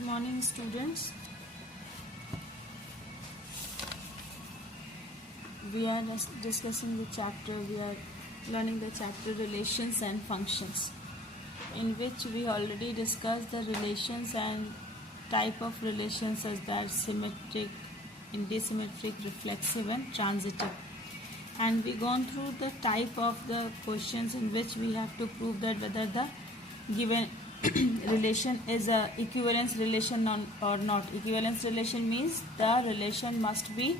Good morning, students. We are discussing the chapter, we are learning the chapter relations and functions, in which we already discussed the relations and type of relations as that symmetric, antisymmetric, reflexive and transitive. And we gone through the type of the questions in which we have to prove that whether the given relation is a equivalence relation or not. Equivalence relation means the relation must be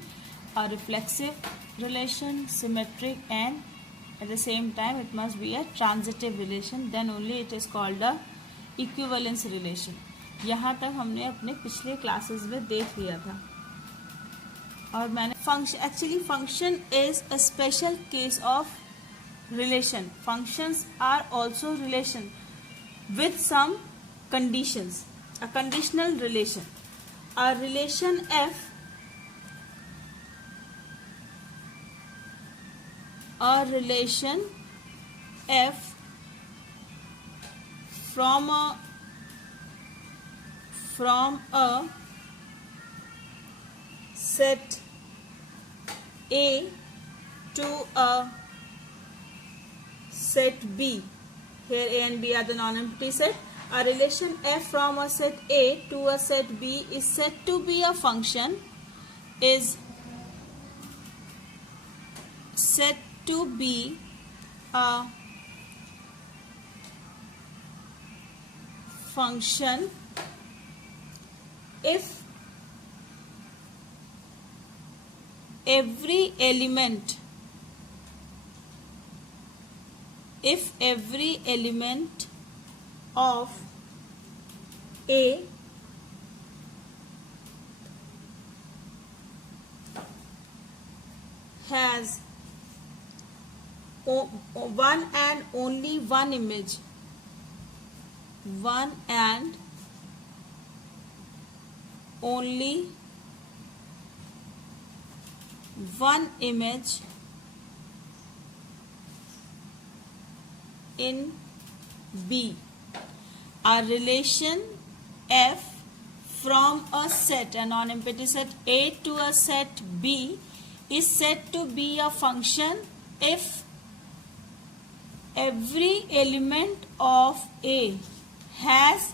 a reflexive relation, symmetric, and at the same time it must be a transitive relation, then only it is called a equivalence relation. यहाँ तक हमने अपने पिछले classes में देख लिया था. और मैंने function is a special case of relation. Functions are also relation with some conditions. A conditional relation. A relation F from a set A to a set B. Here A and B are the non-empty set. A relation F from a set A to a set B is said to be a function. Is said to be a function if every element of A has one and only one image, one and only one image in B. A relation F from a set, a non-empty set A to a set B is said to be a function if every element of A has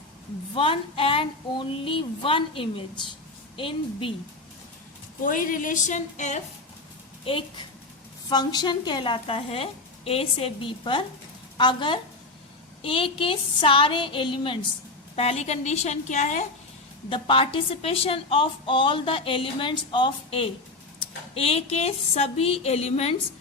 one and only one image in B. कोई relation F एक function कहलाता है A से B पर अगर A के सारे elements, पहली कंडीशन क्या है, the participation of all the elements of A के सभी एलिमेंट्स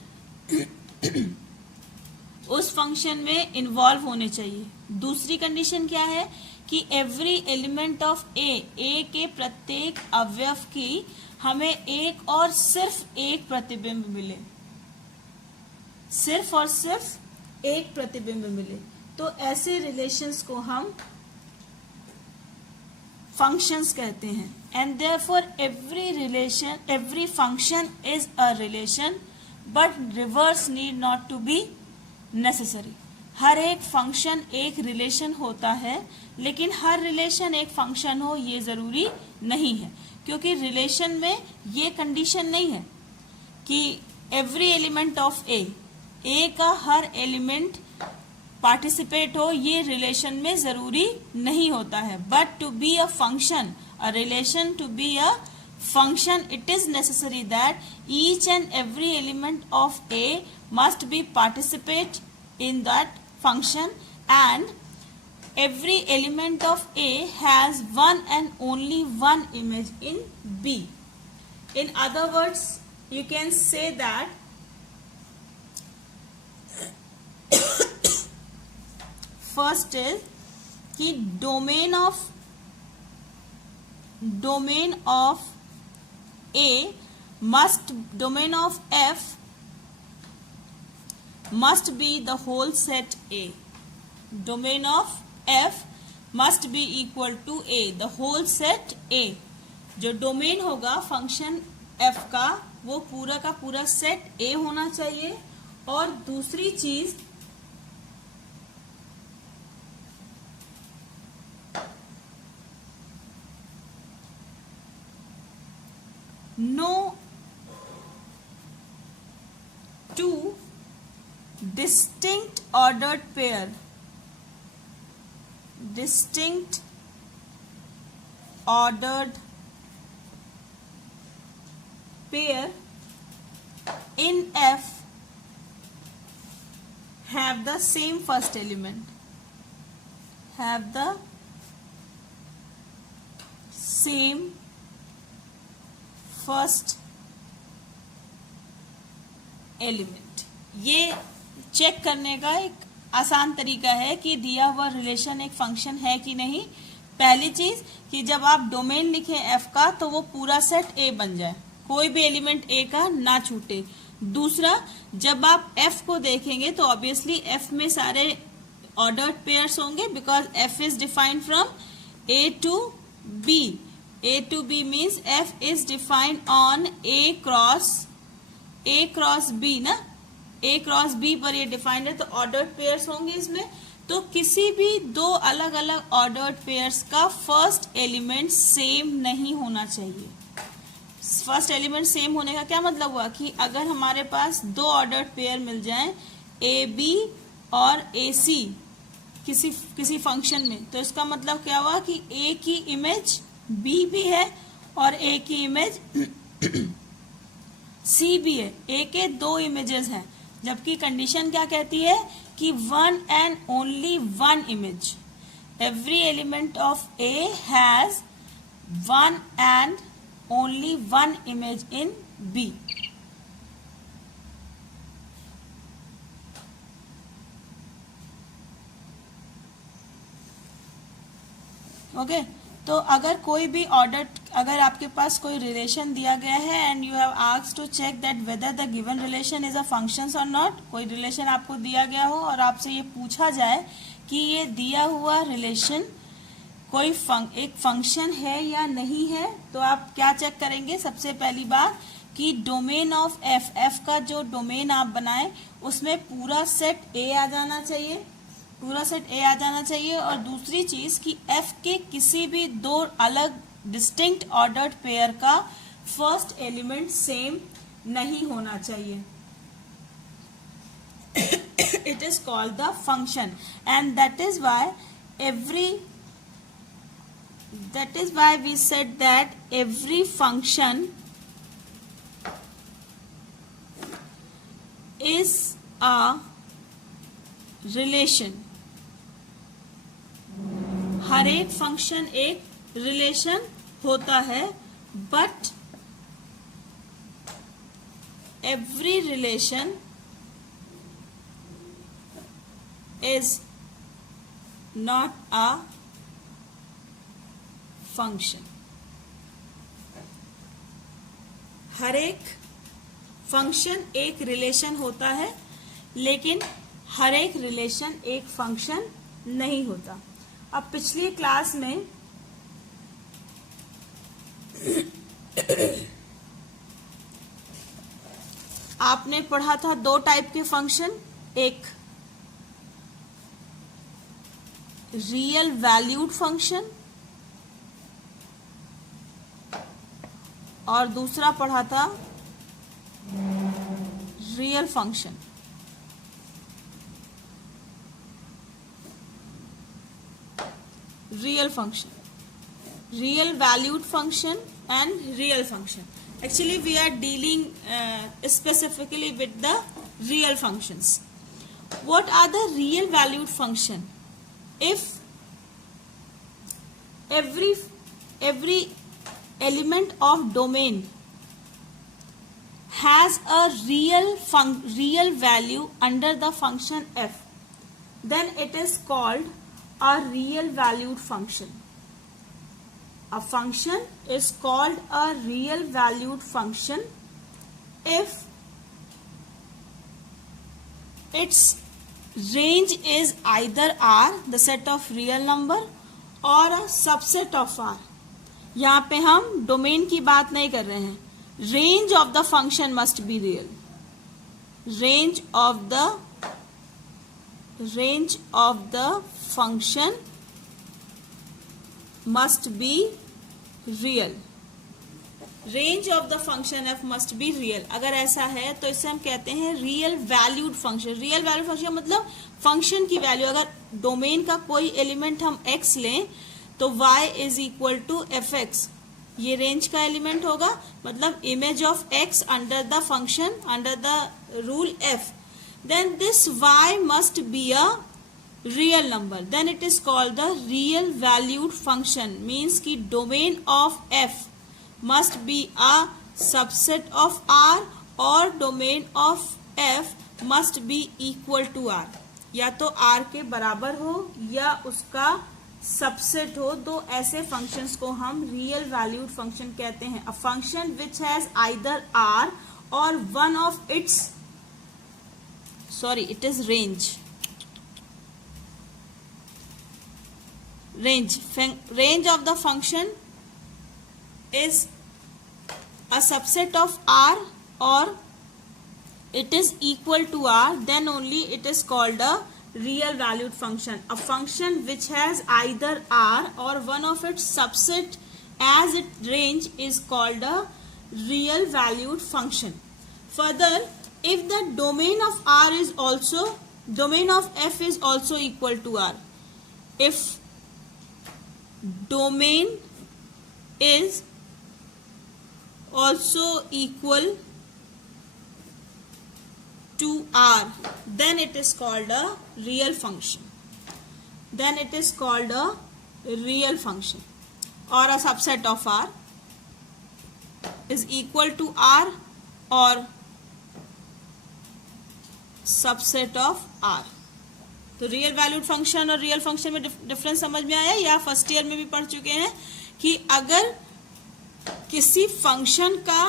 उस फंक्शन में इन्वॉल्व होने चाहिए. दूसरी कंडीशन क्या है कि एवरी एलिमेंट ऑफ ए के प्रत्येक अवयव की हमें एक और सिर्फ एक प्रतिबिंब मिले, सिर्फ और सिर्फ एक प्रतिबिंब मिले, तो ऐसे रिलेशंस को हम फंक्शंस कहते हैं. And therefore every function is a relation but reverse need not to be necessary. हर एक फंक्शन एक रिलेशन होता है, लेकिन हर रिलेशन एक फंक्शन हो ये जरूरी नहीं है, क्योंकि रिलेशन में ये कंडीशन नहीं है कि एवरी एलिमेंट ऑफ ए का हर एलिमेंट पार्टिसिपेट हो, ये रिलेशन में जरूरी नहीं होता है. But to be a function, a relation to be a function, it is necessary that each and every element of A must be participate in that function, and every element of A has one and only one image in B. In other words, you can say that first is कि domain of F must be the whole set A. Domain of F must be equal to A, the whole set A. जो domain होगा function F का वो पूरा का पूरा set A होना चाहिए. और दूसरी चीज no two distinct ordered pair in F have the same first element, ये चेक करने का एक आसान तरीका है कि दिया हुआ रिलेशन एक फंक्शन है कि नहीं। पहली चीज कि जब आप डोमेन लिखें एफ का तो वो पूरा सेट ए बन जाए, कोई भी एलिमेंट ए का ना छूटे। दूसरा, जब आप एफ को देखेंगे तो ऑब्वियसली एफ में सारे ऑर्डर्ड पेयर्स होंगे, because f is defined from A to B. A to B means f is defined on A cross B ना, ए क्रॉस बी पर ये डिफाइंड है, तो ऑर्डर्ड पेयर्स होंगे इसमें। तो किसी भी दो अलग अलग ऑर्डर्ड पेयर्स का फर्स्ट एलिमेंट सेम नहीं होना चाहिए। फर्स्ट एलिमेंट सेम होने का क्या मतलब हुआ कि अगर हमारे पास दो ऑर्डर्ड पेयर मिल जाएं ए बी और ए सी किसी फंक्शन में, तो इसका मतलब क्या हुआ कि ए की इमेज बी भी है और ए की इमेज सी भी है। ए के दो इमेजेस हैं, जबकि कंडीशन क्या कहती है कि one and only one image. Every element of A has one and only one image in B. Okay, तो अगर कोई भी ऑर्डर, अगर आपके पास कोई रिलेशन दिया गया है and you have asked to check that whether the given relation is a function और नॉट, कोई रिलेशन आपको दिया गया हो और आपसे ये पूछा जाए कि ये दिया हुआ रिलेशन कोई एक फंक्शन है या नहीं है, तो आप क्या चेक करेंगे? सबसे पहली बात कि डोमेन ऑफ एफ, एफ का जो डोमेन आप बनाए उसमें पूरा सेट ए आ जाना चाहिए, पूरा सेट ए आ जाना चाहिए। और दूसरी चीज कि एफ के किसी भी दो अलग डिस्टिंक्ट ऑर्डर्ड पेयर का फर्स्ट एलिमेंट सेम नहीं होना चाहिए। It is called the function and that is why we said that every function is a relation। हर एक फंक्शन एक रिलेशन होता है, but every relation is not a function. हर एक फंक्शन एक रिलेशन होता है, लेकिन हर एक रिलेशन एक फंक्शन नहीं होता। अब पिछली क्लास में आपने पढ़ा था दो टाइप के फंक्शन, एक रियल वैल्यूड फंक्शन और दूसरा पढ़ा था real function. real valued function and real function. Actually we are dealing specifically with the real functions. What are the real valued function? If every element of domain has a real value under the function f, then it is called a real valued function. A function is called a real valued function if its range is either R, the set of real number, or a subset of R. यहाँ पे हम domain की बात नहीं कर रहे हैं. Range of the function must be real. Range of the function must be real. Range of the function f must be real. अगर ऐसा है तो इसे हम कहते हैं real valued function. Real valued function मतलब फंक्शन की वैल्यू, अगर डोमेन का कोई एलिमेंट हम x लें तो y is equal to f x, ये रेंज का एलिमेंट होगा, मतलब image of x under the function under the rule f, then this y must be a real number, then it is called the real valued function. Means की domain of f must be a subset of R और domain of F must be equal to R, या तो R के बराबर हो या उसका subset हो। तो ऐसे फंक्शंस को हम रियल वैल्यूड फंक्शन कहते हैं। A function which has either R और one of its it is range of the function is a subset of R or it is equal to R, then only it is called a real valued function. A function which has either R or one of its subset as its range is called a real valued function. Further, if the domain of R is also, domain of F is also equal to R, if domain is also equal to R, then it is called a real function, then it is called a real function, or a subset of R is equal to R or subset of R. तो real valued function और real function में difference समझ में आया, या first year में भी पढ़ चुके हैं कि अगर किसी फंक्शन का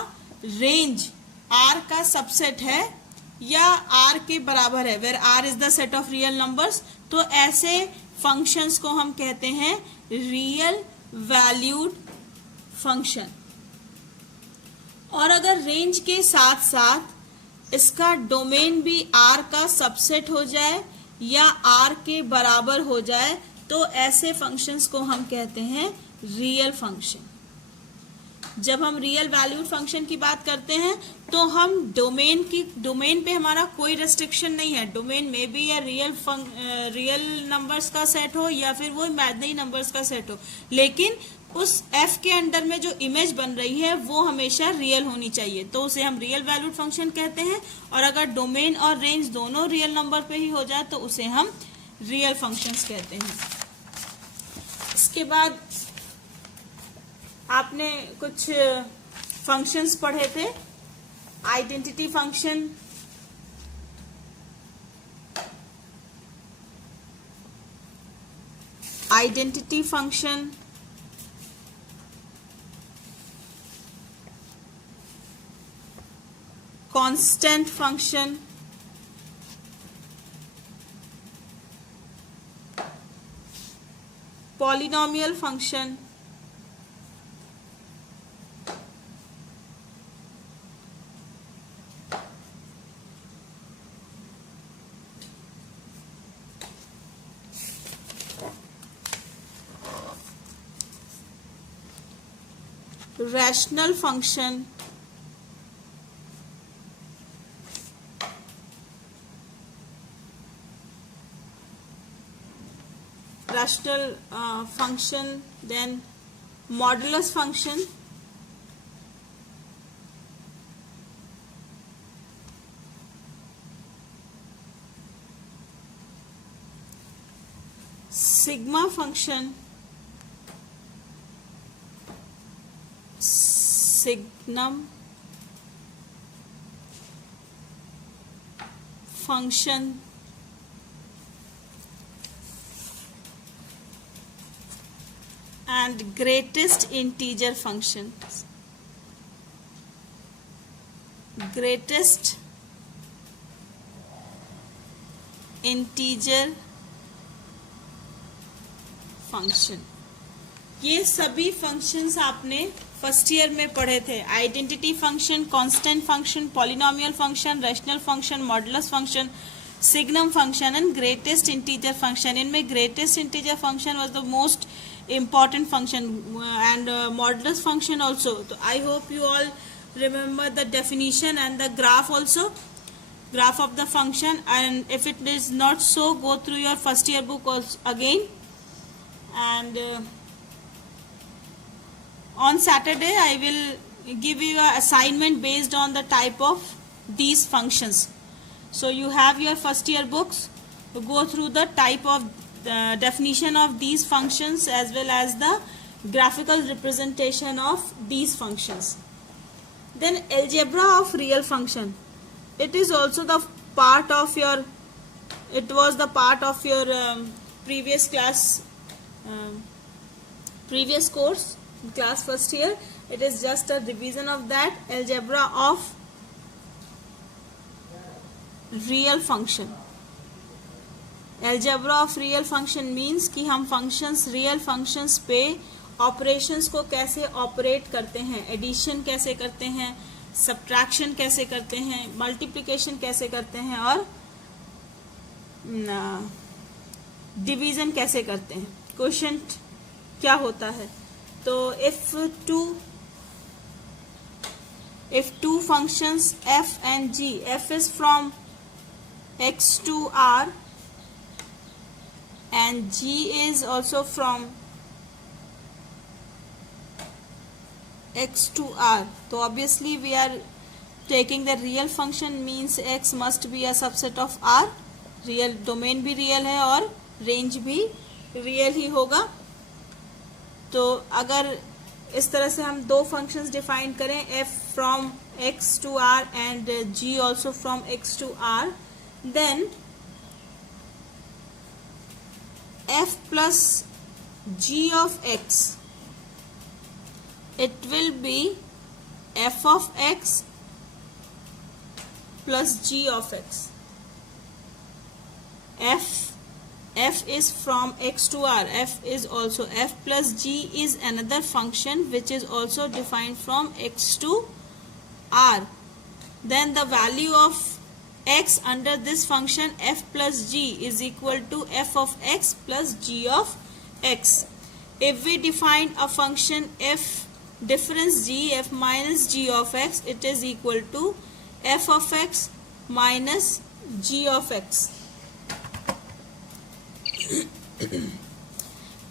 रेंज R का सबसेट है या R के बराबर है, where R is the set of real numbers, तो ऐसे फंक्शंस को हम कहते हैं रियल वैल्यूड फंक्शन। और अगर रेंज के साथ साथ इसका डोमेन भी R का सबसेट हो जाए या R के बराबर हो जाए तो ऐसे फंक्शंस को हम कहते हैं रियल फंक्शन। जब हम रियल वैल्यूड फंक्शन की बात करते हैं तो हम डोमेन पे हमारा कोई रेस्ट्रिक्शन नहीं है। डोमेन में भी या रियल नंबर्स का सेट हो या फिर वो इमेजिनरी नंबर्स का सेट हो, लेकिन उस f के अंडर में जो इमेज बन रही है वो हमेशा रियल होनी चाहिए, तो उसे हम रियल वैल्यूड फंक्शन कहते हैं। और अगर डोमेन और रेंज दोनों रियल नंबर पे ही हो जाए तो उसे हम रियल फंक्शंस कहते हैं। इसके बाद आपने कुछ फंक्शंस पढ़े थे, identity function, constant function, polynomial function, rational function, then modulus function, sigma function, signum function, and greatest integer function. Greatest integer function, ये सभी फंक्शंस आपने फर्स्ट ईयर में पढ़े थे। Identity function, constant function, polynomial function, rational function, modulus function, signum function and greatest integer function. इनमें greatest integer function was the most important function and modulus function also. So I hope you all remember the definition and the graph also, graph of the function. And if it is not so, go through your first year book also again. And on Saturday I will give you an assignment based on the type of these functions. So you have your first year books, go through the type of the definition of these functions as well as the graphical representation of these functions. Then algebra of real function, it is also the part of your, it was the part of your previous class, previous course, class first year. It is just a revision of that. Algebra of real function. Algebra of real function means कि हम functions, real functions पे operations को कैसे operate करते हैं, addition कैसे करते हैं, subtraction कैसे करते हैं, multiplication कैसे करते हैं और division कैसे करते हैं, quotient क्या होता है. तो if two functions f and g, f is from x to r and g is also from x to r, so obviously we are taking the real function, means x must be a subset of r. Real domain भी real है और range भी real ही होगा. तो अगर इस तरह से हम दो फंक्शंस डिफाइन करें, f from x to r and g also from x to r, then f plus g of x, it will be f of x plus g of x. f is from x to r, f is also, f plus g is another function which is also defined from x to r. Then the value of x under this function f plus g is equal to f of x plus g of x. If we define a function f difference g, f minus g of x, it is equal to f of x minus g of x.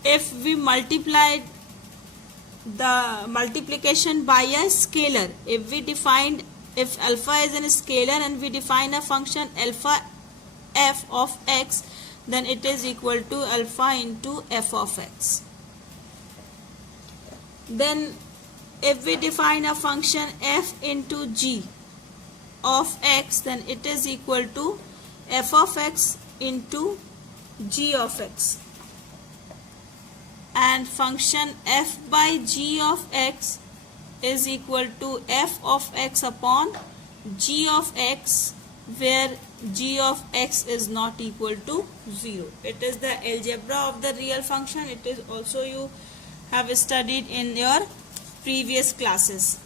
If we multiply the multiplication by a scalar, if we define, if alpha is a scalar and we define a function alpha f of x, then it is equal to alpha into f of x. Then if we define a function f into g of x, then it is equal to f of x into g of x. And function f by g of x is equal to f of x upon g of x, where g of x is not equal to 0. It is the algebra of the real function. It is also you have studied in your previous classes.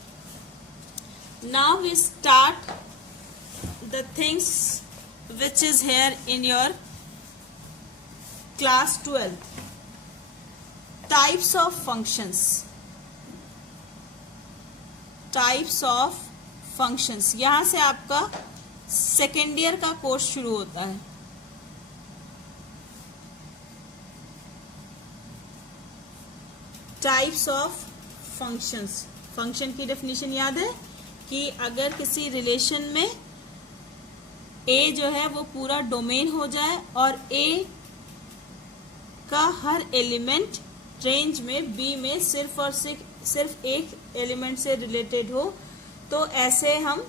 Now we start the things which is here in your class 12. Types of functions. Types of functions. यहाँ से आपका second year का course शुरू होता है. Types of functions. Function की definition याद है कि अगर किसी रिलेशन में a जो है वो पूरा डोमेन हो जाए और a का हर एलिमेंट रेंज में b में सिर्फ और सिर्फ एक एलिमेंट से रिलेटेड हो, तो ऐसे हम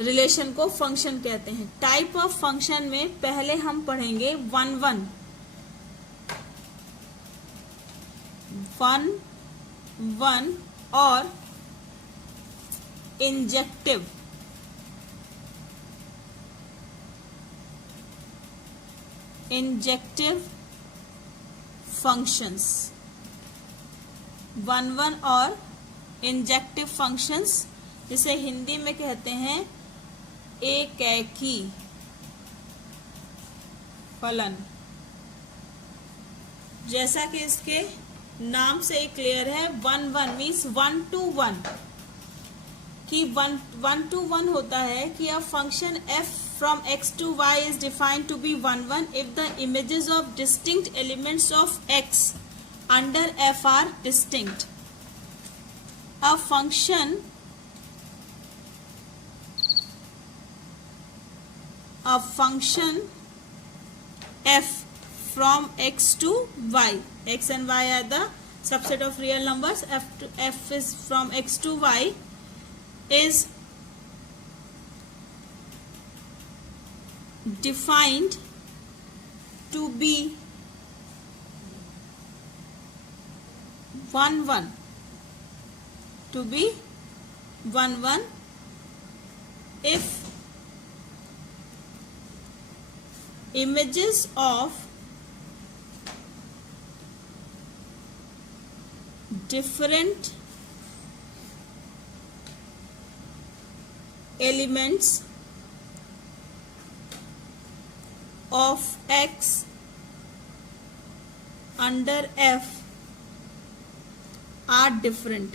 रिलेशन को फंक्शन कहते हैं. टाइप ऑफ फंक्शन में पहले हम पढ़ेंगे वन और इंजेक्टिव. Injective functions. वन और इंजेक्टिव फंक्शंस, जिसे हिंदी में कहते हैं एकैकी फलन. जैसा कि इसके नाम से क्लियर है, 1 1 मीन्स 1 to 1, कि 1 to 1 होता है कि a function f from x to y is defined to be 1 1 if the images of distinct elements of x under f are distinct. A function f from x to y, x and y are the subset of real numbers, f is from x to y, is defined to be 1 1, to be 1 1 if images of different elements of x under f are different.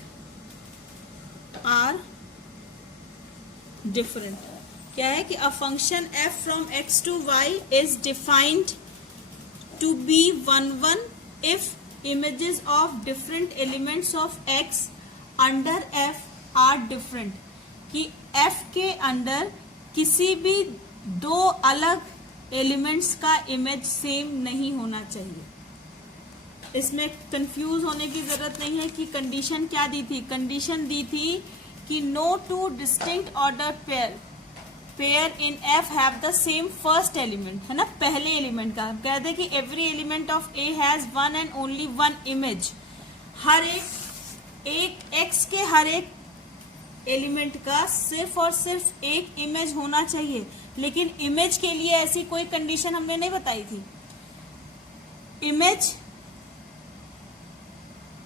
क्या है कि a function f from x to y is defined to be 1 1 if images of different elements of x under f are different. कि f के अंदर किसी भी दो अलग एलिमेंट्स का इमेज सेम नहीं होना चाहिए. इसमें कंफ्यूज होने की जरूरत नहीं है कि कंडीशन क्या दी थी. कंडीशन दी थी कि no two distinct order pair in f have the same first element, है ना, पहले एलिमेंट का. कहते हैं कि every element of A has one and only one image. हर एक एक्स के हर एक एलिमेंट का सिर्फ और सिर्फ एक इमेज होना चाहिए. लेकिन इमेज के लिए ऐसी कोई कंडीशन हमने नहीं बताई थी. इमेज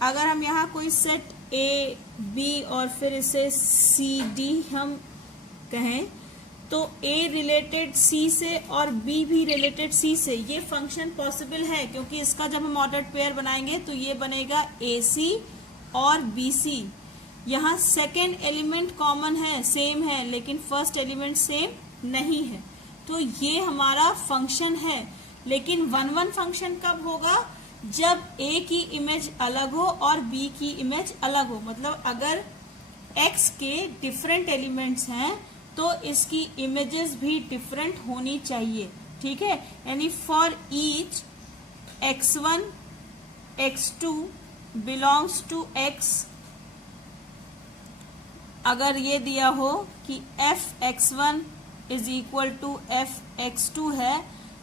अगर हम यहाँ कोई सेट ए बी और फिर इसे सी डी हम कहें तो ए रिलेटेड सी से और बी भी रिलेटेड सी से, ये फंक्शन पॉसिबल है क्योंकि इसका जब हम ऑर्डर्ड पेयर बनाएंगे तो ये बनेगा ए सी और बी सी. यहाँ सेकेंड एलिमेंट कॉमन है, सेम है, लेकिन फर्स्ट एलिमेंट सेम नहीं है. तो ये हमारा फंक्शन है. लेकिन 1 1 फंक्शन कब होगा? जब ए की इमेज अलग हो और बी की इमेज अलग हो. मतलब अगर एक्स के डिफरेंट एलिमेंट्स हैं तो इसकी इमेजेस भी डिफरेंट होनी चाहिए. ठीक है, यानी for each x1 x2 belongs to x, अगर ये दिया हो कि f x1 is equal to f x2 है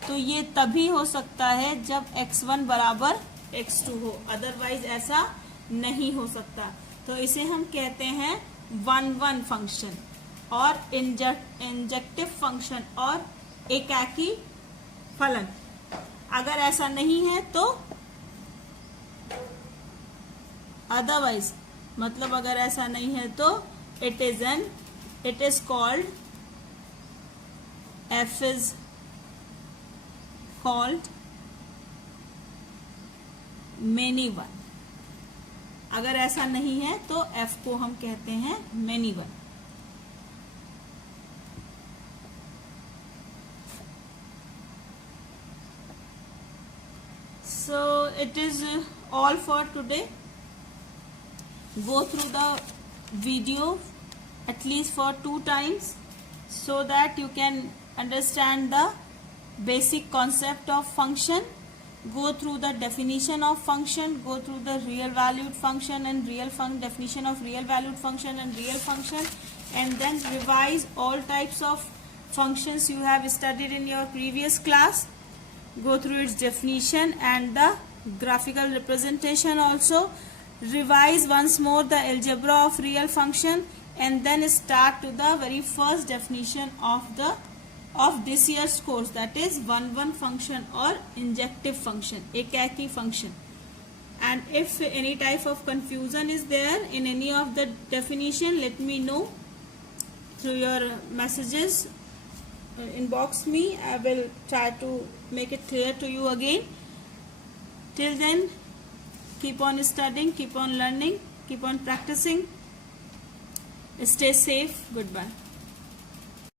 तो ये तभी हो सकता है जब x1 बराबर x2 हो, अदरवाइज ऐसा नहीं हो सकता. तो इसे हम कहते हैं 1 1 फंक्शन और इंजेक्टिव फंक्शन और एकाकी फलन. अगर ऐसा नहीं है तो अदरवाइज, मतलब अगर ऐसा नहीं है तो it is called f is called many one. अगर ऐसा नहीं है तो f को हम कहते हैं many one. So it is all for today. Go through the video at least for 2 times so that you can understand the basic concept of function. Go through the definition of function, go through the real valued function and definition of real valued function and real function, and then revise all types of functions you have studied in your previous class. Go through its definition and the graphical representation also. Revise once more the algebra of real function and then start to the very first definition of this year's course, that is 1 1 function or injective function, ekaki function. And if any type of confusion is there in any of the definition, let me know through your messages. Inbox me, I will try to make it clear to you again. Till then, keep on studying, keep on learning, keep on practicing. Stay safe. Goodbye.